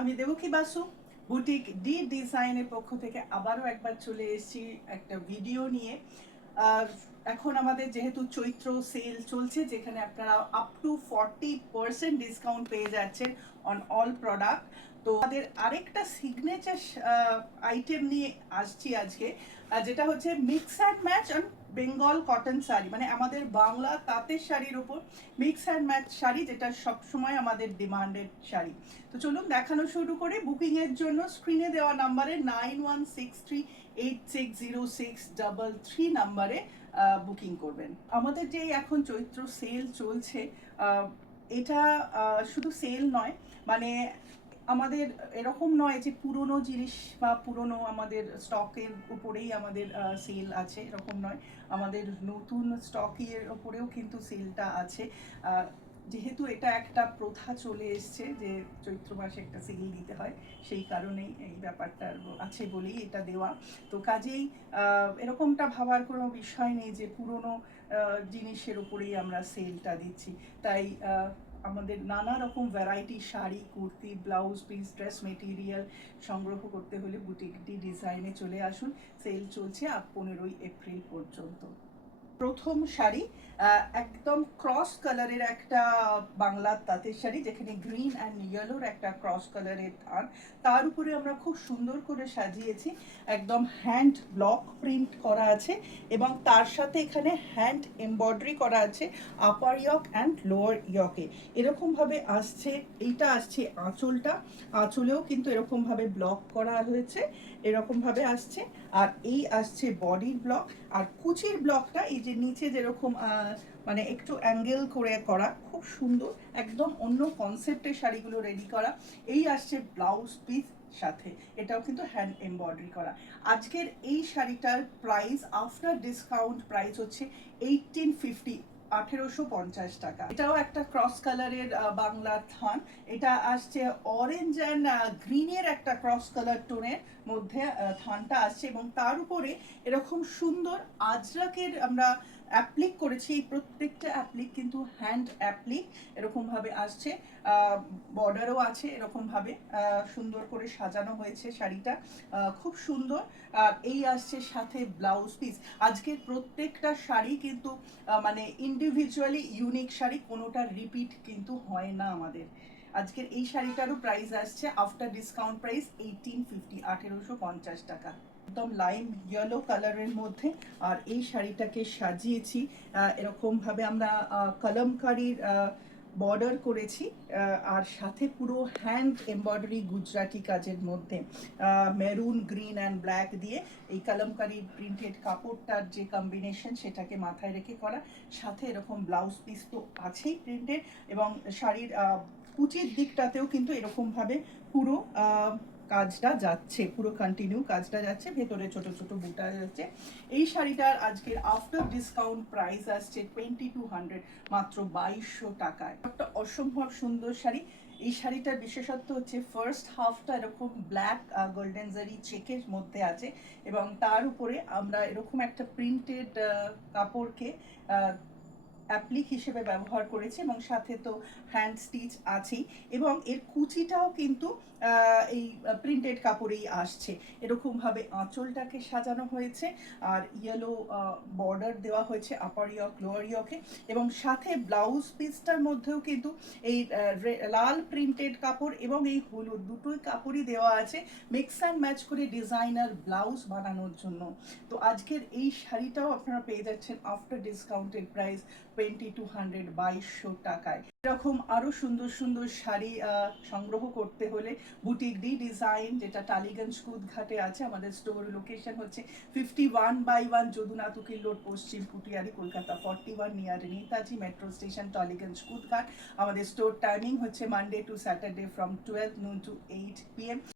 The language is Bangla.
আমি দেবকী বাসু বুটিক ডি ডিজাইনের পক্ষ থেকে আবারও একবার চলে এসেছি একটা ভিডিও নিয়ে। এখন আমাদের যেহেতু চৈত্র সেল চলছে, যেখানে আপনারা আপ টু 40% ডিসকাউন্ট পেয়ে যাচ্ছেন অন অল প্রোডাক্ট। তো আমাদের আরেকটা সিগনেচার আইটেম নিয়ে আসছি আজকে, যেটা হচ্ছে mix and match on Bengal cotton sari, মানে আমাদের বাংলা তাঁতের শাড়ির ওপর মিক্স অ্যান্ড ম্যাচ শাড়ি, যেটা সবসময় আমাদের ডিমান্ডেড শাড়ি। তো চলুন দেখানো শুরু করি। বুকিংয়ের জন্য স্ক্রিনে দেওয়া নাম্বারে 9163860633 নাম্বারে বুকিং করবেন। আমাদের যে এখন চৈত্র সেল চলছে, এটা শুধু সেল নয়, মানে আমাদের এরকম নয় যে পুরনো জিনিস বা পুরনো আমাদের স্টকের উপরেই আমাদের সেল আছে, এরকম নয়। আমাদের নতুন স্টকের উপরেও কিন্তু সেলটা আছে। যেহেতু এটা একটা প্রথা চলে এসছে যে চৈত্র মাসে একটা সেল দিতে হয়, সেই কারণেই এই ব্যাপারটা আছে বলেই এটা দেওয়া। তো কাজেই এরকমটা ভাবার কোনো বিষয় নেই যে পুরনো জিনিসের উপরেই আমরা সেলটা দিচ্ছি। তাই আমাদের নানা রকম variety sari, kurti, blouse piece, dress material সংগ্রহ করতে হলে বুটিক ডি ডিজাইনে চলে আসুন। সেল চলছে 15ই এপ্রিল পর্যন্ত। প্রথম শাড়ি একদম ক্রস কালারের একটা বাংলা তাঁতের শাড়ি, যেখানে গ্রিন অ্যান্ড ইয়েলোর একটা ক্রস কালারের থান, তার উপরে আমরা খুব সুন্দর করে সাজিয়েছি। একদম হ্যান্ড ব্লক প্রিন্ট করা আছে এবং তার সাথে এখানে হ্যান্ড এমব্রয়ডারি করা আছে আপার ইয়ক অ্যান্ড লোয়ার ইয়কে। এরকমভাবে আসছে, এইটা আসছে আঁচলটা, আঁচলেও কিন্তু এরকমভাবে ব্লক করা হয়েছে, এরকমভাবে আসছে। আর এই আসছে বডির ব্লক, আর কুচির ব্লকটা এই যে নিচে যেরকম মানে একটু অ্যাঙ্গেল করে করা, খুব সুন্দর, একদম অন্য কনসেপ্টের শাড়িগুলো রেডি করা। এই আসছে ব্লাউজ পিস সাথে, এটাও কিন্তু হ্যান্ড এমব্রয়ডারি করা। আজকের এই শাড়িটার প্রাইস আফটার ডিসকাউন্ট প্রাইস হচ্ছে 1850, 1850 টাকা। এটাও একটা ক্রস কালারের বাংলা থান। এটা আসছে অরেঞ্জ অ্যান্ড গ্রিনের একটা ক্রস কালার টোনের মধ্যে থানটা আসছে, এবং তার উপরে এরকম সুন্দর আজরাকের আমরা অ্যাপ্লিক করেছি। এই প্রত্যেকটা অ্যাপ্লিক কিন্তু হ্যান্ড অ্যাপ্লিক, এরকমভাবে আসছে। বর্ডারও আছে, এরকমভাবে সুন্দর করে সাজানো হয়েছে শাড়িটা, খুব সুন্দর। আর এই আসছে সাথে ব্লাউজ পিস। আজকের প্রত্যেকটা শাড়ি কিন্তু মানে ইন্ডিভিজুয়ালি ইউনিক শাড়ি, কোনোটা রিপিট কিন্তু হয় না আমাদের। আজকের এই শাড়িটারও প্রাইস আসছে আফটার ডিসকাউন্ট প্রাইস 1850, 1850 টাকা। একদম লাইম ইয়েলো কালারের মধ্যে। আর এই শাড়িটাকে সাজিয়েছি এরকমভাবে আমরা কলমকারির বর্ডার করেছি, আর সাথে পুরো হ্যান্ড এমব্রয়ডারি গুজরাটি কাজের মধ্যে মেরুন, গ্রিন অ্যান্ড ব্ল্যাক দিয়ে এই কলমকারি প্রিন্টেড কাপড়টার যে কম্বিনেশন, সেটাকে মাথায় রেখে করা। সাথে এরকম ব্লাউজ পিস তো আছেই প্রিন্টেড, এবং শাড়ির কুচির দিকটাতেও কিন্তু এরকমভাবে পুরো কাজটা যাচ্ছে, পুরো কন্টিনিউ কাজটা যাচ্ছে, ভেতরে ছোট ছোট বুটা যাচ্ছে। এই শাড়িটার আজকের আফটার ডিসকাউন্ট প্রাইস আসছে 2200, মাত্র 2200 টাকায়। একটা অসম্ভব সুন্দর শাড়ি। এই শাড়িটার বিশেষত্ব হচ্ছে ফার্স্ট হাফটা এরকম ব্ল্যাক গোল্ডেন জারি চেকের মধ্যে আছে, এবং তার উপরে আমরা এরকম একটা প্রিন্টেড কাপড়কে অ্যাপ্লিক হিসেবে ব্যবহার করেছি, এবং সাথে তো হ্যান্ড স্টিচ আছেই, এবং এর কুচিটাও কিন্তু এই প্রিন্টেড কাপড়েই আসছে। এরকমভাবে আঁচলটাকে সাজানো হয়েছে, আর ইয়েলো বর্ডার দেওয়া হয়েছে আপার ইয়ক লোয়ার ইয়কে, এবং সাথে ব্লাউজ পিসটার মধ্যেও কিন্তু এই লাল প্রিন্টেড কাপড় এবং এই হলুদ দুটোই কাপড়ই দেওয়া আছে মিক্স অ্যান্ড ম্যাচ করে ডিজাইনার ব্লাউজ বানানোর জন্য। তো আজকের এই শাড়িটাও আপনারা পেয়ে যাচ্ছেন আফটার ডিসকাউন্টেড প্রাইস 2200, 2200 টাকায়। এরকম আরো সুন্দর সুন্দর শাড়ি সংগ্রহ করতে হলে বুটিক ডি ডিজাইন, যেটা টালিগঞ্জ কুদঘাটে আছে, আমাদের স্টোর লোকেশন হচ্ছে 51/1 Jadunath Ukil road, Paschim Putiary, Kolkata 41, near Netaji metro station, Tollygunge Kudghat. আমাদের স্টোর টাইমিং হচ্ছে Monday to Saturday from 12 noon to 8 PM।